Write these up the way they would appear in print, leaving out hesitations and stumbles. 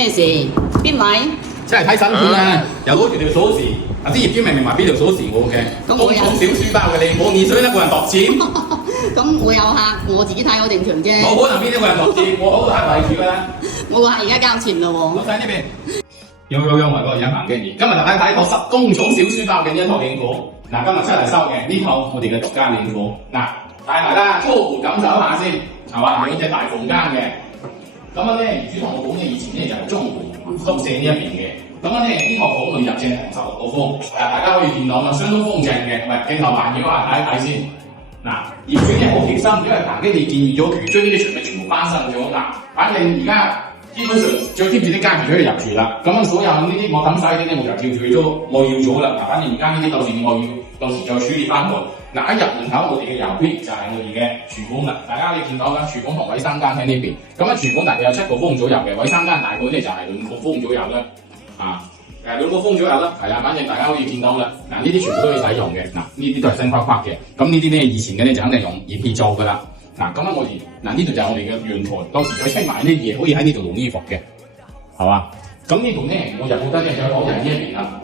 咩事？邊位？即係睇新盤啊，又攞住條鎖匙，啲業主明明話俾條鎖匙我嘅，咁我有小書包嘅你，我2歲一個人度錢，咁我有客，我自己睇我定場啫。冇可能邊一個人度錢，我好客為主㗎啦。我個客而家交錢嘞喎。老細呢邊有埋個隱行經驗，今日就睇個工廠小書包嘅呢一套領貨。嗱，今日出嚟收嘅呢套我哋嘅獨家領貨。嗱，帶大家初步感受一下先，係嘛？兩隻大房間嘅。咁樣咧，業主同我講咧，以前咧就係中環宿舍呢一邊嘅。咁樣咧，呢套房裏入正16個方，大家可以見到啊，相當方正嘅。喂，鏡頭環繞下睇一睇先。嗱，業主咧好貼心，因為彭經理建議咗渠追呢啲牆咪全部翻新咗。嗱，反正而家基本上最貼住啲家具都入住啦。咁樣所有呢啲我抌晒啲咧，我就跳住咗，我要咗啦。嗱，反正而家呢啲到時我要到時再處理翻佢。嗱，一入門口我哋嘅右邊就係我哋嘅廚房啦。大家你見到啦，廚房同衞生間喺呢邊。咁啊，廚房大概有7個方左右嘅，衞生間大概咧就係2個方左右啦。2個方左右啦，係啊，反正大家可以見到啦。嗱，呢啲全部都可以使用嘅。嗱，呢啲都係新框框嘅。咁呢啲咧以前嘅咧就肯定用熱氣做噶啦。嗱，咁我哋呢度就係我哋嘅陽台，到時再砌埋啲嘢，可以喺呢度晾衣服嘅，係嘛？咁呢度咧我就覺得咧就好就係呢一邊啦。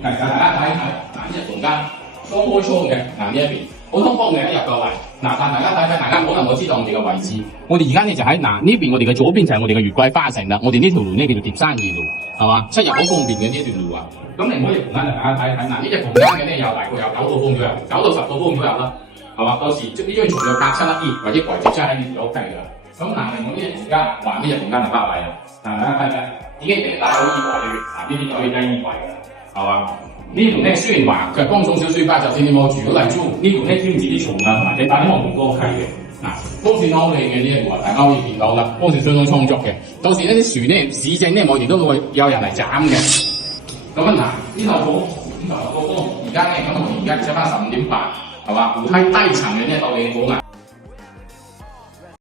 大家睇睇，嗱呢個房間雙開窗嘅，嗱呢一邊好通風嘅一入到嚟。嗱，但大家睇睇，大家可能我知道我哋嘅位置。我哋而家咧就喺呢邊，我哋嘅左邊就係我哋嘅月桂花城啦。我哋呢條路咧叫做碟山2路，係嘛？出入好方便嘅呢一段路啊。咁另外一隻房間就大家睇睇，嗱呢隻房間嘅咧有大概有9個方左右，9到10個方左右啦，係嘛？到時呢張床又隔7粒衣，或者櫃直真喺呢度 OK 㗎。咁嗱，另外呢隻房間，話呢隻房間就巴閉啦。大家睇睇，已經頂大好衣櫃嘅，嗱呢啲就可以擠衣櫃㗎，係嘛？呢度咧雖然話佢係幫送小書包，就算你冇住咗嚟租，呢度咧添置啲床啊，或者擺啲卧鋪都係嘅。嗱，光線好靚嘅呢一個，大家可以見到啦，光線相當充足嘅。到時呢啲樹咧市政咧，我哋都會有人嚟斬嘅。咁啊嗱，呢套房而家咧，咁我而家寫翻15.8，係嘛？扶梯低層嘅呢一套領房啊。